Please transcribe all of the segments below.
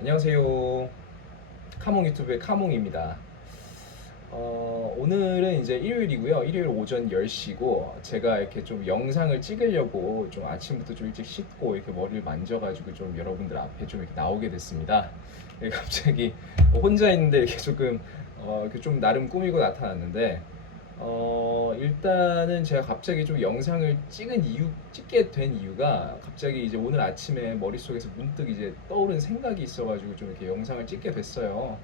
안녕하세요. 카몽 유튜브의 카몽입니다. 오늘은 이제 일요일이고요. 일요일 오전 10시고 제가 이렇게 좀 영상을 찍으려고 좀 아침부터 좀 일찍 씻고 이렇게 머리를 만져가지고 좀 여러분들 앞에 좀 이렇게 나오게 됐습니다. 갑자기 혼자 있는데 이렇게 조금 이렇게 좀 나름 꾸미고 나타났는데 일단은 제가 갑자기 좀 영상을 찍게 된 이유가 갑자기 이제 오늘 아침에 머릿속에서 문득 이제 떠오른 생각이 있어가지고 좀 이렇게 영상을 찍게 됐어요.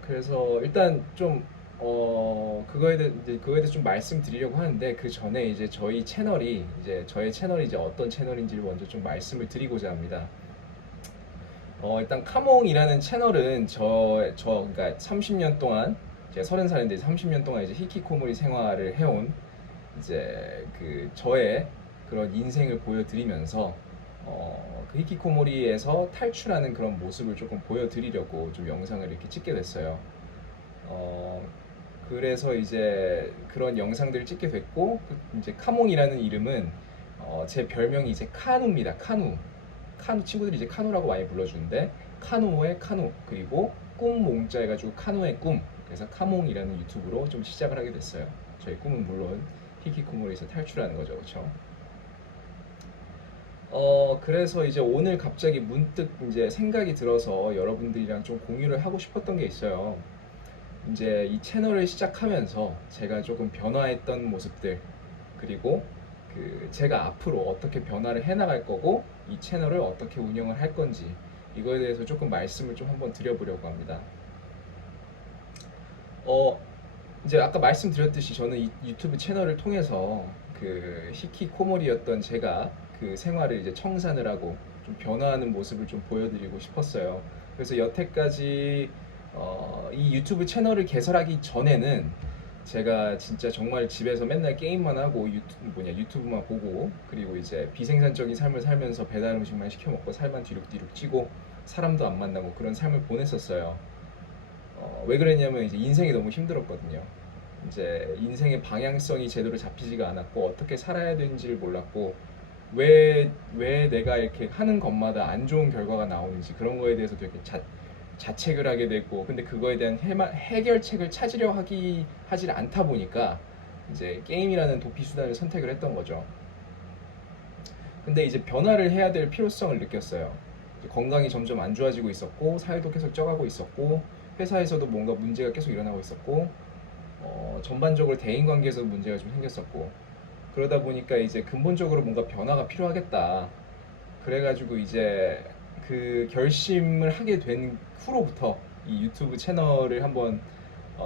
그래서 일단 좀, 그거에 대해서 좀 말씀드리려고 하는데 그 전에 이제 저의 채널이 이제 어떤 채널인지를 먼저 좀 말씀을 드리고자 합니다. 일단 카몽이라는 채널은 그러니까 30년 동안 제가 30살인데 30년 동안 이제 히키코모리 생활을 해온 이제 그 저의 그런 인생을 보여드리면서 그 히키코모리에서 탈출하는 그런 모습을 조금 보여드리려고 좀 영상을 이렇게 찍게 됐어요. 어, 그래서 이제 그런 영상들을 찍게 됐고 이제 카몽이라는 이름은 제 별명이 이제 카누입니다. 카누 친구들이 이제 카누라고 많이 불러주는데 카누의 카누 그리고 꿈 몽자 해가지고 카누의 꿈 그래서 카몽이라는 유튜브로 좀 시작을 하게 됐어요. 저희 꿈은 물론 히키코모리에서 탈출하는 거죠, 그렇죠? 그래서 이제 오늘 갑자기 문득 이제 생각이 들어서 여러분들이랑 좀 공유를 하고 싶었던 게 있어요. 이제 이 채널을 시작하면서 제가 조금 변화했던 모습들, 그리고 제가 앞으로 어떻게 변화를 해 나갈 거고 이 채널을 어떻게 운영을 할 건지 이거에 대해서 조금 말씀을 좀 한번 드려보려고 합니다. 어, 이제 아까 말씀드렸듯이 저는 이 유튜브 채널을 통해서 그 히키코모리였던 제가 그 생활을 이제 청산을 하고 좀 변화하는 모습을 좀 보여드리고 싶었어요. 그래서 여태까지 이 유튜브 채널을 개설하기 전에는 제가 진짜 정말 집에서 맨날 게임만 하고 유튜브만 보고 그리고 이제 비생산적인 삶을 살면서 배달 음식만 시켜 먹고 살만 뒤룩뒤룩 찌고 사람도 안 만나고 그런 삶을 보냈었어요. 왜 그랬냐면 이제 인생이 너무 힘들었거든요. 이제 인생의 방향성이 제대로 잡히지가 않았고 어떻게 살아야 되는지를 몰랐고 왜 내가 이렇게 하는 것마다 안 좋은 결과가 나오는지 그런 거에 대해서 되게 자책을 하게 됐고 근데 그거에 대한 해결책을 하질 않다 보니까 이제 게임이라는 도피 수단을 선택을 했던 거죠. 근데 이제 변화를 해야 될 필요성을 느꼈어요. 건강이 점점 안 좋아지고 있었고 살도 계속 쪄가고 있었고 회사에서도 뭔가 문제가 계속 일어나고 있었고 전반적으로 대인관계에서 문제가 좀 생겼었고 그러다 보니까 이제 근본적으로 뭔가 변화가 필요하겠다. 그래가지고 이제 그 결심을 하게 된 후로부터 이 유튜브 채널을 한번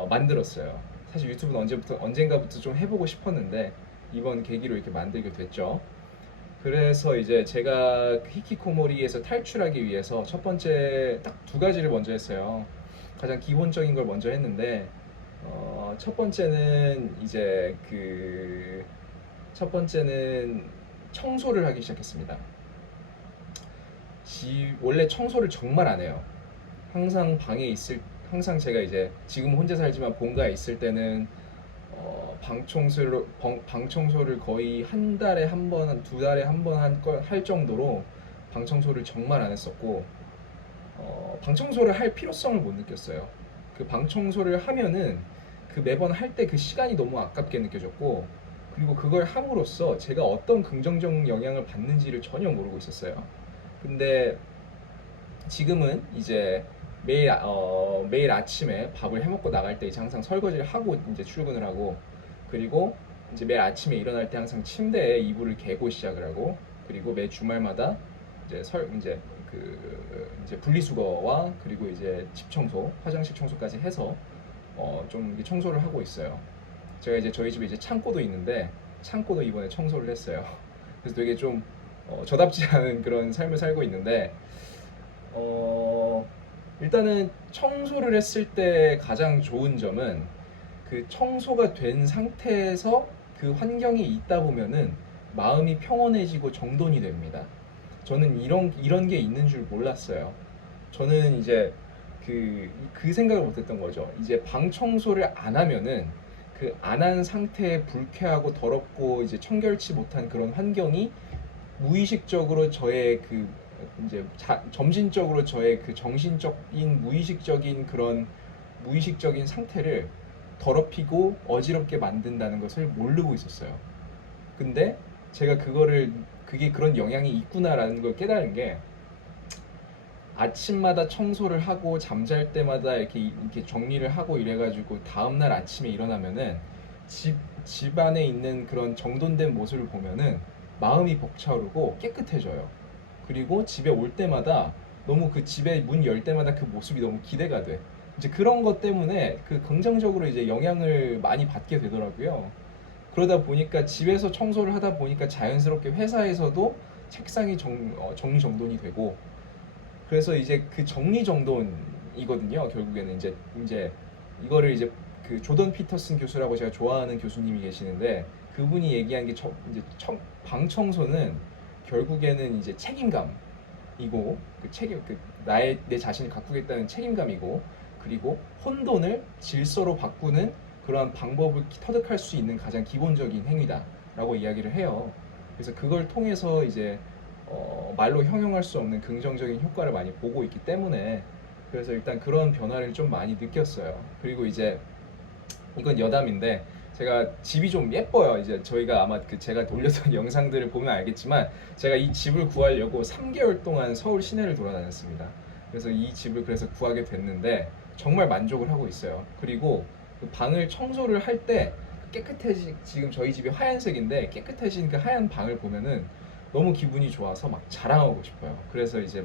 만들었어요. 사실 유튜브는 언젠가부터 좀 해보고 싶었는데 이번 계기로 이렇게 만들게 됐죠. 그래서 이제 제가 히키코모리에서 탈출하기 위해서 첫 번째 딱 두 가지를 먼저 했어요. 가장 기본적인 걸 먼저 했는데 첫 번째는 첫 번째는 청소를 하기 시작했습니다. 원래 청소를 정말 안 해요. 항상 방에 있을 항상 제가 이제 지금 혼자 살지만 본가에 있을 때는 방 청소를 거의 한 달에 한 번, 두 달에 한 번 할 정도로 방 청소를 정말 안 했었고 방 청소를 할 필요성을 못 느꼈어요. 그 방 청소를 하면은 그 매번 할 때 그 시간이 너무 아깝게 느껴졌고 그리고 그걸 함으로써 제가 어떤 긍정적 영향을 받는지를 전혀 모르고 있었어요. 근데 지금은 이제 매일 아침에 밥을 해먹고 나갈 때 이제 항상 설거지를 하고 이제 출근을 하고 그리고 이제 매일 아침에 일어날 때 항상 침대에 이불을 개고 시작을 하고 그리고 매 주말마다 이제 분리수거와 그리고 이제 집 청소, 화장실 청소까지 해서 좀 청소를 하고 있어요. 제가 이제 저희 집에 이제 창고도 있는데 창고도 이번에 청소를 했어요. 그래서 되게 좀 저답지 않은 그런 삶을 살고 있는데 어, 일단은 청소를 했을 때 가장 좋은 점은 그 청소가 된 상태에서 그 환경이 있다 보면은 마음이 평온해지고 정돈이 됩니다. 저는 이런 게 있는 줄 몰랐어요. 저는 이제 그 생각을 못 했던 거죠. 이제 방 청소를 안 하면은 그 안 한 상태에 불쾌하고 더럽고 이제 청결치 못한 그런 환경이 무의식적으로 저의 이제 점진적으로 저의 그 정신적인 무의식적인 그런 무의식적인 상태를 더럽히고 어지럽게 만든다는 것을 모르고 있었어요. 근데 제가 그게 그런 영향이 있구나라는 걸 깨달은 게, 아침마다 청소를 하고 잠잘 때마다 이렇게 정리를 하고 이래가지고 다음날 아침에 일어나면은 집, 집 안에 있는 그런 정돈된 모습을 보면은 마음이 벅차오르고 깨끗해져요. 그리고 집에 올 때마다 너무 그 집에 문 열 때마다 그 모습이 너무 기대가 돼. 이제 그런 것 때문에 그 긍정적으로 이제 영향을 많이 받게 되더라고요. 그러다 보니까 집에서 청소를 하다 보니까 자연스럽게 회사에서도 책상이 정리정돈이 되고, 그래서 이제 그 정리정돈이거든요. 결국에는 이제 이거를 이제 그 조던 피터슨 교수라고 제가 좋아하는 교수님이 계시는데, 그분이 얘기한 게 이제 방 청소는 결국에는 이제 책임감이고, 내 자신을 가꾸겠다는 책임감이고, 그리고 혼돈을 질서로 바꾸는 그러한 방법을 터득할 수 있는 가장 기본적인 행위다라고 이야기를 해요. 그래서 그걸 통해서 이제 말로 형용할 수 없는 긍정적인 효과를 많이 보고 있기 때문에, 그래서 일단 그런 변화를 좀 많이 느꼈어요. 그리고 이제 이건 여담인데, 제가 집이 좀 예뻐요. 이제 저희가 아마 제가 돌렸던 영상들을 보면 알겠지만, 제가 이 집을 구하려고 3개월 동안 서울 시내를 돌아다녔습니다. 그래서 이 집을 그래서 구하게 됐는데 정말 만족을 하고 있어요. 그리고 그 방을 청소를 할 때 깨끗해진, 지금 저희 집이 하얀색인데 깨끗해진 그 하얀 방을 보면은 너무 기분이 좋아서 막 자랑하고 싶어요. 그래서 이제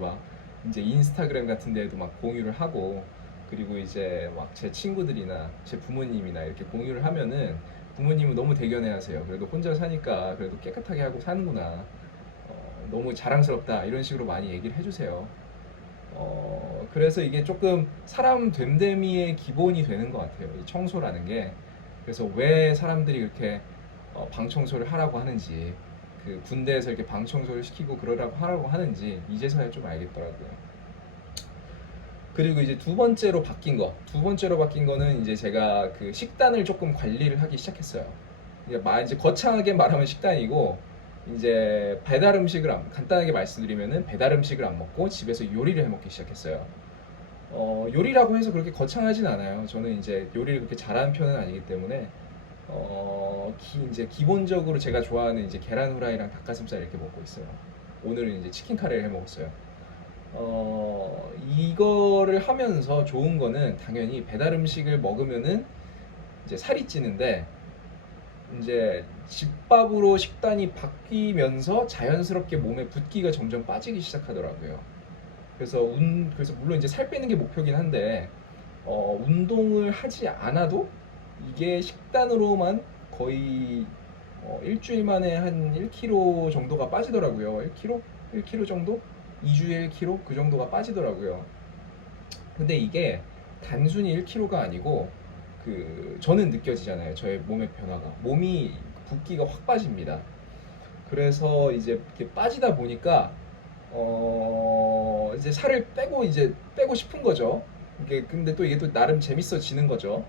인스타그램 같은 데에도 막 공유를 하고, 그리고 이제 막 제 친구들이나 제 부모님이나 이렇게 공유를 하면은 부모님은 너무 대견해 하세요. 그래도 혼자 사니까 그래도 깨끗하게 하고 사는구나. 너무 자랑스럽다. 이런 식으로 많이 얘기를 해주세요. 그래서 이게 조금 사람 됨됨이의 기본이 되는 것 같아요. 이 청소라는 게. 그래서 왜 사람들이 그렇게 방 청소를 하라고 하는지, 그 군대에서 이렇게 방 청소를 시키고 그러라고 하라고 하는지 이제서야 좀 알겠더라고요. 그리고 이제 두 번째로 바뀐 거는 이제 제가 그 식단을 조금 관리를 하기 시작했어요. 이제 거창하게 말하면 식단이고, 이제 간단하게 말씀드리면은 배달 음식을 안 먹고 집에서 요리를 해 먹기 시작했어요. 요리라고 해서 그렇게 거창하진 않아요. 저는 이제 요리를 그렇게 잘하는 편은 아니기 때문에 이제 기본적으로 제가 좋아하는 이제 계란 후라이랑 닭가슴살 이렇게 먹고 있어요. 오늘은 이제 치킨 카레를 해 먹었어요. 이거를 하면서 좋은 거는 당연히 배달 음식을 먹으면은 이제 살이 찌는데, 이제 집밥으로 식단이 바뀌면서 자연스럽게 몸에 붓기가 점점 빠지기 시작하더라고요. 그래서 물론 이제 살 빼는 게 목표긴 한데, 운동을 하지 않아도 이게 식단으로만 거의 일주일 만에 한 1kg 정도가 빠지더라고요. 1kg? 1kg 정도? 2주에 1kg? 그 정도가 빠지더라고요. 근데 이게 단순히 1kg가 아니고, 저는 느껴지잖아요. 저의 몸의 변화가. 몸이 붓기가 확 빠집니다. 그래서 이제 이렇게 빠지다 보니까 이제 살을 빼고 싶은 거죠. 근데 또 이게 또 나름 재밌어지는 거죠.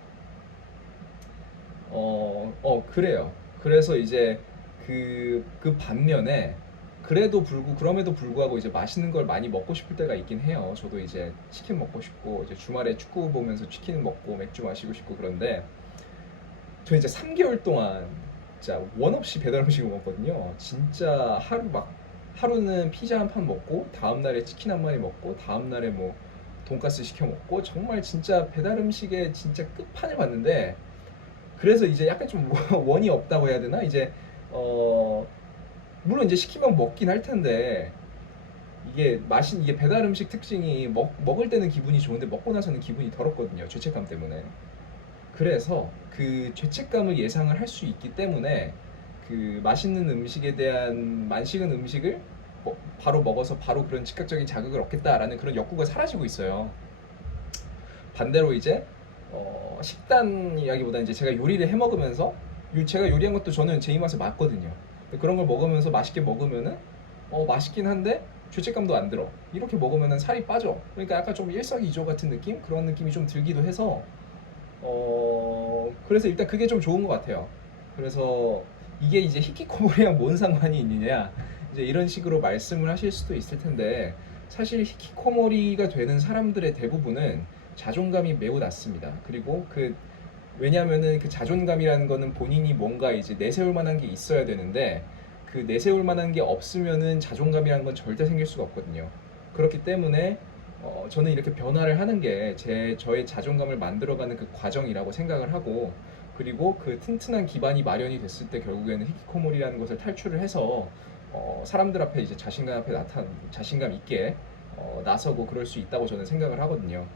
그래요. 그래서 이제 그 반면에 그럼에도 불구하고 이제 맛있는 걸 많이 먹고 싶을 때가 있긴 해요. 저도 이제 치킨 먹고 싶고, 이제 주말에 축구 보면서 치킨 먹고 맥주 마시고 싶고, 그런데 저 이제 3개월 동안 진짜 원 없이 배달 음식을 먹었거든요. 진짜 하루는 피자 한 판 먹고, 다음 날에 치킨 한 마리 먹고, 다음 날에 뭐 돈가스 시켜 먹고, 정말 진짜 배달 음식의 진짜 끝판을 봤는데, 그래서 이제 약간 좀 원이 없다고 해야 되나? 물론 이제 시키면 먹긴 할 텐데, 이게 배달 음식 특징이 먹을 때는 기분이 좋은데 먹고 나서는 기분이 더럽거든요. 죄책감 때문에. 그래서 그 죄책감을 예상을 할 수 있기 때문에, 그 맛있는 음식에 대한 만식은 음식을 바로 먹어서 바로 그런 즉각적인 자극을 얻겠다라는 그런 욕구가 사라지고 있어요. 반대로 이제 식단 이야기보다 이제 제가 요리를 해 먹으면서, 제가 요리한 것도 저는 제 입맛에 맞거든요. 그런 걸 먹으면서 맛있게 먹으면은 맛있긴 한데 죄책감도 안 들어. 이렇게 먹으면은 살이 빠져. 그러니까 약간 좀 일석이조 같은 느낌? 그런 느낌이 좀 들기도 해서, 그래서 일단 그게 좀 좋은 것 같아요. 그래서 이게 이제 히키코모리랑 뭔 상관이 있느냐? 이제 이런 식으로 말씀을 하실 수도 있을 텐데 사실 히키코모리가 되는 사람들의 대부분은 자존감이 매우 낮습니다. 그리고 왜냐하면은 그 자존감이라는 거는 본인이 뭔가 이제 내세울 만한 게 있어야 되는데 그 내세울 만한 게 없으면은 자존감이라는 건 절대 생길 수가 없거든요. 그렇기 때문에 저는 이렇게 변화를 하는 게 저의 자존감을 만들어가는 그 과정이라고 생각을 하고, 그리고 그 튼튼한 기반이 마련이 됐을 때 결국에는 히키코모리라는 것을 탈출을 해서 사람들 앞에 이제 자신감 있게 나서고 그럴 수 있다고 저는 생각을 하거든요.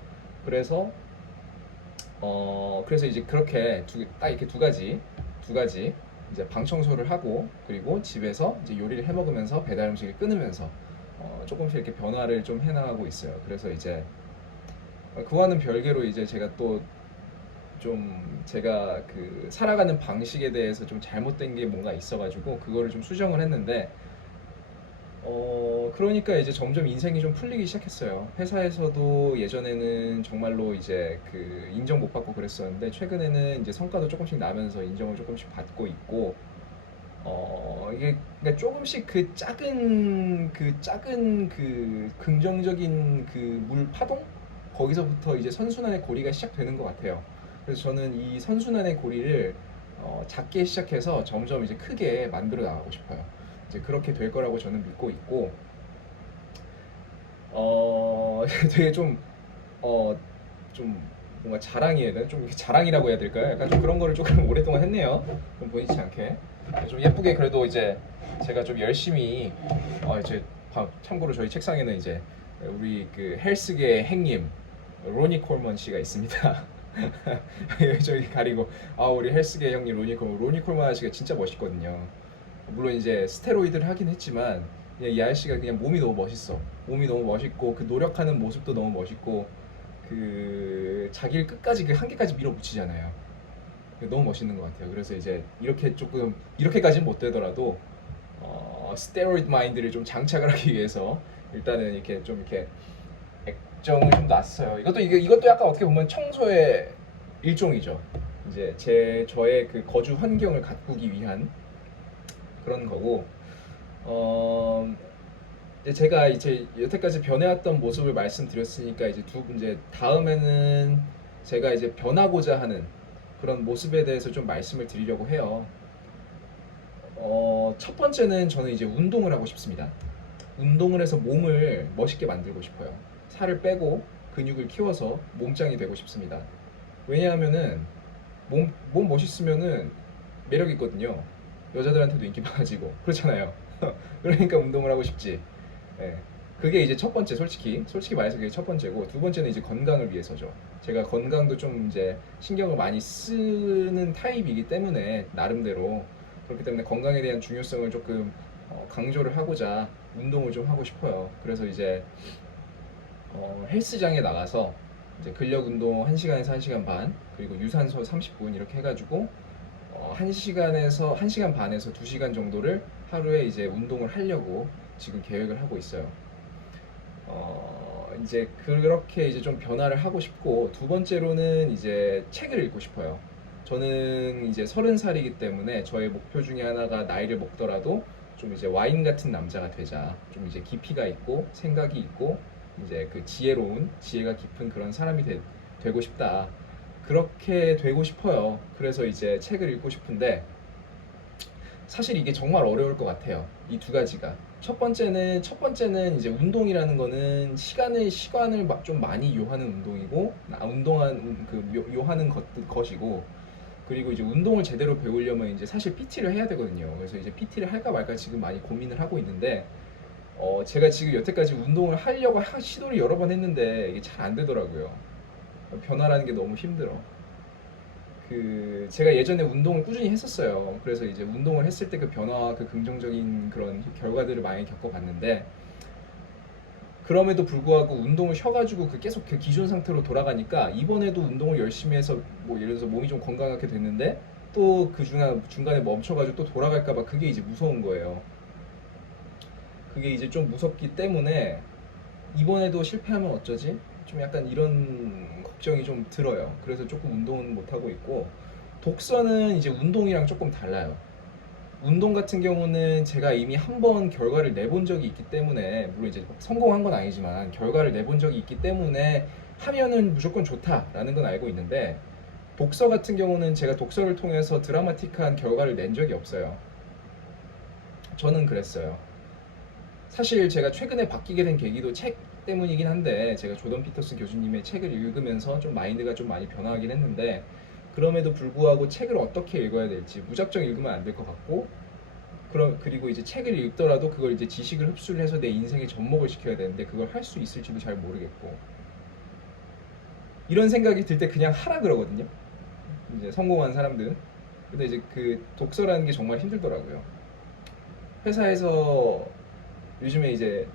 그래서 그래서 이제 그렇게 딱 이렇게 두 가지 이제 방 청소를 하고, 그리고 집에서 이제 요리를 해 먹으면서 배달 음식을 끊으면서 조금씩 이렇게 변화를 좀 해나가고 있어요. 그래서 이제 그와는 별개로 이제 제가 그 살아가는 방식에 대해서 좀 잘못된 게 뭔가 있어가지고 그거를 좀 수정을 했는데, 그러니까 이제 점점 인생이 좀 풀리기 시작했어요. 회사에서도 예전에는 정말로 이제 그 인정 못 받고 그랬었는데 최근에는 이제 성과도 조금씩 나면서 인정을 조금씩 받고 있고, 이게 그러니까 조금씩 그 작은 긍정적인 그 물 파동, 거기서부터 이제 선순환의 고리가 시작되는 것 같아요. 그래서 저는 이 선순환의 고리를 작게 시작해서 점점 이제 크게 만들어 나가고 싶어요. 이제 그렇게 될 거라고 저는 믿고 있고, 되게 어, 좀 뭔가 자랑이에요. 좀 자랑이라고 해야 될까요? 약간 좀 그런 거를 조금 오랫동안 했네요. 좀 보이지 않게. 좀 예쁘게 그래도 이제 제가 좀 열심히 이제 참고로 저희 책상에는 이제 우리 그 헬스계 행님 로니 콜먼 씨가 있습니다. 저기 가리고 우리 헬스계 형님 로니 콜먼 아저씨가 진짜 멋있거든요. 물론 이제 스테로이드를 하긴 했지만 그냥 이 아저씨가 그냥 몸이 너무 멋있어. 몸이 너무 멋있고 그 노력하는 모습도 너무 멋있고 그 자기를 끝까지 그 한계까지 밀어붙이잖아요. 너무 멋있는 것 같아요. 그래서 이제 이렇게 조금 이렇게까지는 못 되더라도 스테로이드 마인드를 좀 장착을 하기 위해서 일단은 이렇게 좀 이렇게 액정을 좀 놨어요. 이것도 약간 어떻게 보면 청소의 일종이죠. 이제 저의 그 거주 환경을 가꾸기 위한 그런 거고, 어, 이제 제가 이제 여태까지 변해왔던 모습을 말씀드렸으니까 이제 다음에는 제가 이제 변하고자 하는 그런 모습에 대해서 좀 말씀을 드리려고 해요. 첫 번째는 저는 이제 운동을 하고 싶습니다. 운동을 해서 몸을 멋있게 만들고 싶어요. 살을 빼고 근육을 키워서 몸짱이 되고 싶습니다. 왜냐하면은 몸 멋있으면은 매력 있거든요. 여자들한테도 인기 많아지고 그렇잖아요. 그러니까 운동을 하고 싶지. 예. 그게 이제 첫 번째, 솔직히 말해서 그게 첫 번째고, 두 번째는 이제 건강을 위해서죠. 제가 건강도 좀 이제 신경을 많이 쓰는 타입이기 때문에 나름대로, 그렇기 때문에 건강에 대한 중요성을 조금 강조를 하고자 운동을 좀 하고 싶어요. 그래서 이제 헬스장에 나가서 이제 근력 운동 1시간에서 1시간 반, 그리고 유산소 30분 이렇게 해가지고 1시간 반에서 2시간 정도를 하루에 이제 운동을 하려고 지금 계획을 하고 있어요. 이제 그렇게 이제 좀 변화를 하고 싶고, 두 번째로는 이제 책을 읽고 싶어요. 저는 이제 30살이기 때문에 저의 목표 중에 하나가 나이를 먹더라도 좀 이제 와인 같은 남자가 되자. 좀 이제 깊이가 있고 생각이 있고 이제 그 지혜가 깊은 그런 사람이 되고 싶다. 그렇게 되고 싶어요. 그래서 이제 책을 읽고 싶은데 사실 이게 정말 어려울 것 같아요. 이 두 가지가. 첫 번째는 이제 운동이라는 거는 시간을 좀 많이 요하는 운동이고, 요하는 것이고, 그리고 이제 운동을 제대로 배우려면 이제 사실 PT를 해야 되거든요. 그래서 이제 PT를 할까 말까 지금 많이 고민을 하고 있는데, 제가 지금 여태까지 운동을 하려고 시도를 여러 번 했는데 이게 잘 안 되더라고요. 변화라는 게 너무 힘들어. 제가 예전에 운동을 꾸준히 했었어요. 그래서 이제 운동을 했을 때 그 변화와 그 긍정적인 그런 결과들을 많이 겪어봤는데, 그럼에도 불구하고 운동을 쉬어가지고 계속 그 기존 상태로 돌아가니까 이번에도 운동을 열심히 해서 뭐 예를 들어서 몸이 좀 건강하게 됐는데 또 그 중간에 멈춰가지고 또 돌아갈까봐 그게 이제 무서운 거예요. 그게 이제 좀 무섭기 때문에 이번에도 실패하면 어쩌지? 좀 약간 이런 걱정이 좀 들어요. 그래서 조금 운동은 못 하고 있고, 독서는 이제 운동이랑 조금 달라요. 운동 같은 경우는 제가 이미 한 번 결과를 내본 적이 있기 때문에, 물론 이제 성공한 건 아니지만 결과를 내본 적이 있기 때문에 하면은 무조건 좋다라는 건 알고 있는데, 독서 같은 경우는 제가 독서를 통해서 드라마틱한 결과를 낸 적이 없어요. 저는 그랬어요. 사실 제가 최근에 바뀌게 된 계기도 책 때문이긴 한데, 제가 조던 피터슨 교수님의 책을 읽으면서 좀 마인드가 좀 많이 변화하긴 했는데, 그럼에도 불구하고 책을 어떻게 읽어야 될지 무작정 읽으면 안 될 것 같고, 그리고 이제 책을 읽더라도 그걸 이제 지식을 흡수를 해서 내 인생에 접목을 시켜야 되는데 그걸 할 수 있을지도 잘 모르겠고, 이런 생각이 들 때 그냥 하라 그러거든요, 이제 성공한 사람들은. 근데 이제 그 독서라는 게 정말 힘들더라고요. 회사에서 요즘에 이제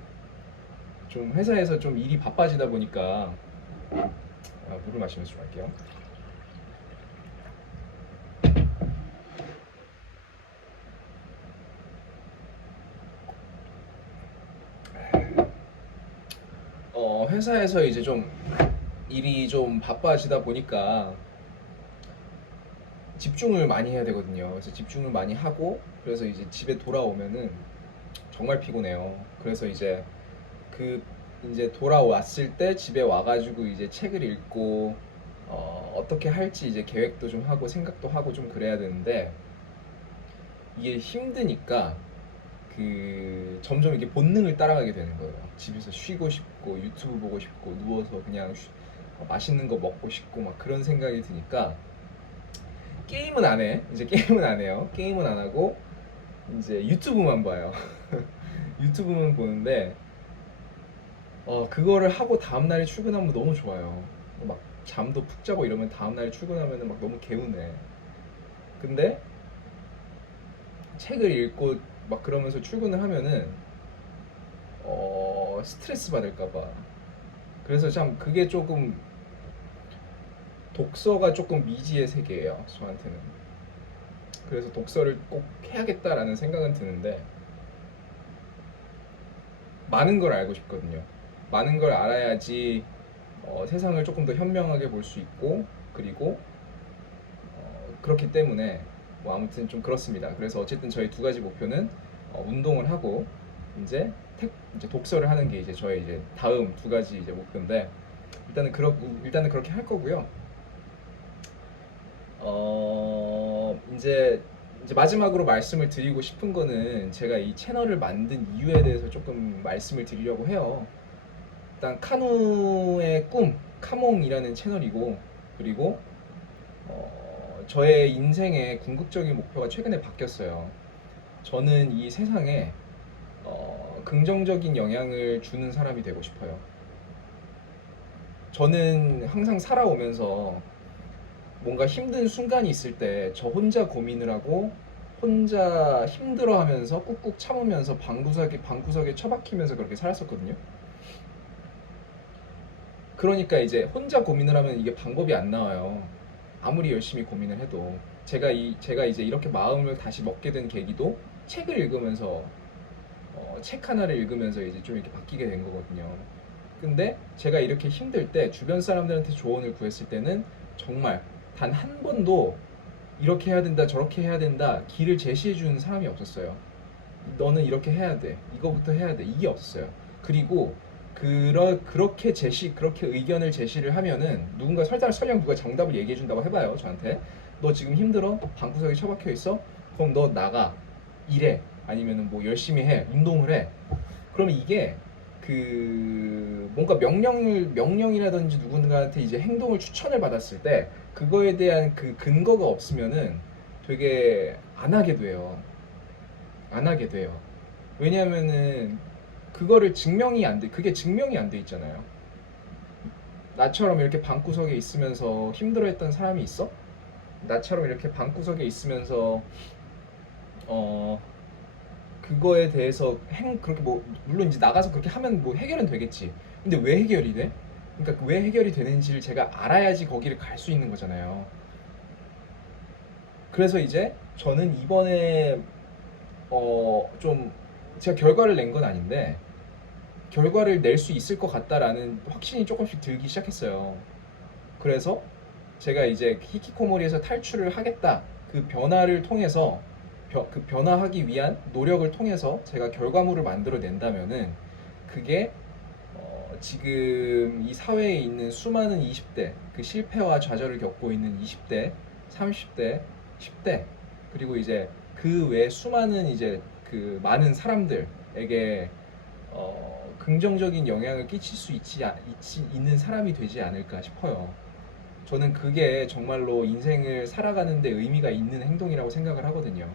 좀 회사에서 좀 일이 바빠지다 보니까, 물을 마시면서 좀 할게요. 회사에서 이제 좀 일이 좀 바빠지다 보니까 집중을 많이 해야 되거든요. 그래서 집중을 많이 하고, 그래서 이제 집에 돌아오면은 정말 피곤해요. 그래서 그 이제 돌아왔을 때 집에 와가지고 이제 책을 읽고, 어떻게 할지 이제 계획도 좀 하고 생각도 하고 좀 그래야 되는데, 이게 힘드니까 그 점점 이렇게 본능을 따라가게 되는 거예요. 집에서 쉬고 싶고 유튜브 보고 싶고 누워서 그냥 맛있는 거 먹고 싶고 막 그런 생각이 드니까 게임은 안 해. 이제 게임은 안 해요. 게임은 안 하고 이제 유튜브만 봐요. 유튜브만 보는데, 그거를 하고 다음날에 출근하면 너무 좋아요. 막 잠도 푹 자고 이러면 다음날에 출근하면 막 너무 개운해. 근데 책을 읽고 막 그러면서 출근을 하면은 스트레스 받을까봐. 그래서 참 그게 조금, 독서가 조금 미지의 세계예요, 저한테는. 그래서 독서를 꼭 해야겠다라는 생각은 드는데, 많은 걸 알고 싶거든요. 많은 걸 알아야지 세상을 조금 더 현명하게 볼 수 있고, 그리고 그렇기 때문에 뭐 아무튼 좀 그렇습니다. 그래서 어쨌든 저희 두 가지 목표는 운동을 하고 이제 이제 독서를 하는 게 이제 저의 이제 다음 두 가지 이제 목표인데, 일단은 그렇게 할 거고요. 이제 마지막으로 말씀을 드리고 싶은 거는, 제가 이 채널을 만든 이유에 대해서 조금 말씀을 드리려고 해요. 일단 카누의 꿈, 카몽이라는 채널이고, 그리고 저의 인생의 궁극적인 목표가 최근에 바뀌었어요. 저는 이 세상에 긍정적인 영향을 주는 사람이 되고 싶어요. 저는 항상 살아오면서 뭔가 힘든 순간이 있을 때 저 혼자 고민을 하고 혼자 힘들어하면서 꾹꾹 참으면서 방구석에 처박히면서 그렇게 살았었거든요. 그러니까 이제 혼자 고민을 하면 이게 방법이 안 나와요. 아무리 열심히 고민을 해도. 제가 이제 이렇게 마음을 다시 먹게 된 계기도 책을 읽으면서, 책 하나를 읽으면서 이제 좀 이렇게 바뀌게 된 거거든요. 근데 제가 이렇게 힘들 때 주변 사람들한테 조언을 구했을 때는 정말 단 한 번도 이렇게 해야 된다 저렇게 해야 된다 길을 제시해 주는 사람이 없었어요. 너는 이렇게 해야 돼, 이거부터 해야 돼, 이게 없었어요. 그리고 그렇게 의견을 제시를 하면은 설령 누가 정답을 얘기해 준다고 해봐요, 저한테. 너 지금 힘들어? 방구석에 처박혀 있어? 그럼 너 나가, 일해, 아니면은 뭐 열심히 해, 운동을 해. 그러면 이게 그 뭔가 명령이라든지 누군가한테 이제 행동을 추천을 받았을 때 그거에 대한 그 근거가 없으면은 되게 안 하게 돼요. 안 하게 돼요. 왜냐하면은 그게 증명이 안 돼 있잖아요. 나처럼 이렇게 방구석에 있으면서 힘들어했던 사람이 있어? 나처럼 이렇게 방구석에 있으면서 어 그거에 대해서 그렇게 뭐 물론 이제 나가서 그렇게 하면 뭐 해결은 되겠지. 근데 왜 해결이 돼? 그러니까 왜 해결이 되는지를 제가 알아야지 거기를 갈 수 있는 거잖아요. 그래서 이제 저는 이번에 좀 제가 결과를 낸 건 아닌데 결과를 낼 수 있을 것 같다라는 확신이 조금씩 들기 시작했어요. 그래서 제가 이제 히키코모리에서 탈출을 하겠다, 그 그 변화하기 위한 노력을 통해서 제가 결과물을 만들어낸다면은 그게 지금 이 사회에 있는 수많은 20대 그 실패와 좌절을 겪고 있는 20대, 30대, 10대 그리고 이제 그 외 수많은 이제 그 많은 사람들에게 긍정적인 영향을 끼칠 수 있는 사람이 되지 않을까 싶어요. 저는 그게 정말로 인생을 살아가는데 의미가 있는 행동이라고 생각을 하거든요.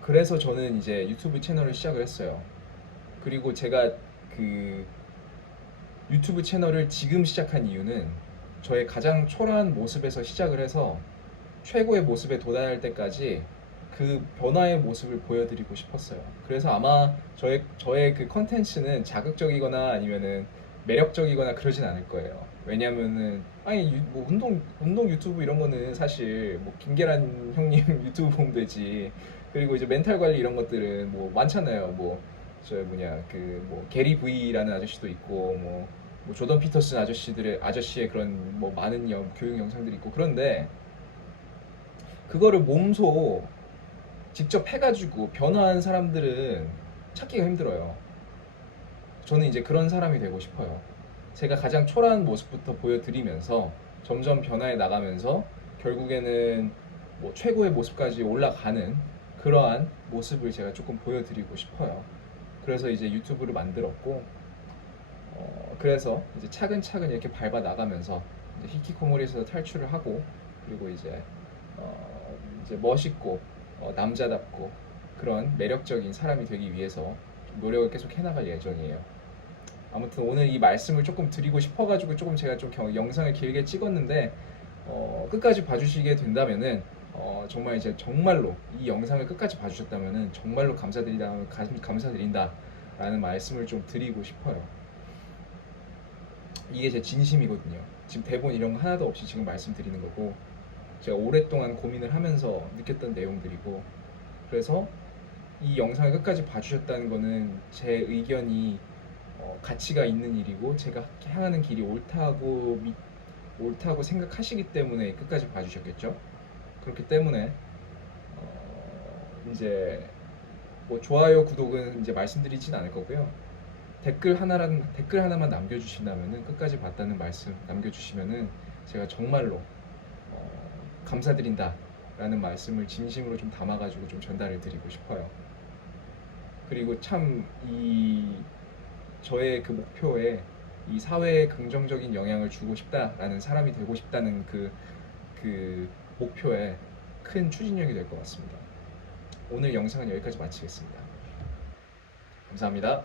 그래서 저는 이제 유튜브 채널을 시작을 했어요. 그리고 제가 그 유튜브 채널을 지금 시작한 이유는 저의 가장 초라한 모습에서 시작을 해서 최고의 모습에 도달할 때까지 그 변화의 모습을 보여드리고 싶었어요. 그래서 아마 저의 그 컨텐츠는 자극적이거나 아니면은 매력적이거나 그러진 않을 거예요. 왜냐면은 아니 뭐 운동 유튜브 이런 거는 사실 뭐 김계란 형님 유튜브 보면 되지. 그리고 이제 멘탈 관리 이런 것들은 뭐 많잖아요. 뭐 저 뭐냐 그 뭐 게리 V라는 아저씨도 있고 뭐 조던 피터슨 아저씨의 그런 뭐 많은 교육 영상들이 있고 그런데 그거를 몸소 직접 해가지고 변화한 사람들은 찾기가 힘들어요. 저는 이제 그런 사람이 되고 싶어요. 제가 가장 초라한 모습부터 보여드리면서 점점 변화해 나가면서 결국에는 뭐 최고의 모습까지 올라가는 그러한 모습을 제가 조금 보여드리고 싶어요. 그래서 이제 유튜브를 만들었고, 그래서 이제 차근차근 이렇게 밟아 나가면서 이제 히키코모리에서 탈출을 하고, 그리고 이제 멋있고 남자답고 그런 매력적인 사람이 되기 위해서 좀 노력을 계속 해나갈 예정이에요. 아무튼 오늘 이 말씀을 조금 드리고 싶어가지고 조금 제가 좀 영상을 길게 찍었는데 끝까지 봐주시게 된다면은 정말 이제 정말로 이 영상을 끝까지 봐주셨다면은 정말로 감사드린다라는 말씀을 좀 드리고 싶어요. 이게 제 진심이거든요. 지금 대본 이런 거 하나도 없이 지금 말씀드리는 거고 제가 오랫동안 고민을 하면서 느꼈던 내용들이고 그래서 이 영상을 끝까지 봐주셨다는 거는 제 의견이 가치가 있는 일이고 제가 향하는 길이 옳다고 생각하시기 때문에 끝까지 봐주셨겠죠. 그렇기 때문에 이제 뭐 좋아요, 구독은 이제 말씀드리진 않을 거고요. 댓글 하나만 남겨주신다면은 끝까지 봤다는 말씀 남겨주시면은 제가 정말로 감사드린다라는 말씀을 진심으로 좀 담아가지고 좀 전달을 드리고 싶어요. 그리고 참 저의 그 목표에 이 사회에 긍정적인 영향을 주고 싶다라는 사람이 되고 싶다는 그 목표에 큰 추진력이 될 것 같습니다. 오늘 영상은 여기까지 마치겠습니다. 감사합니다.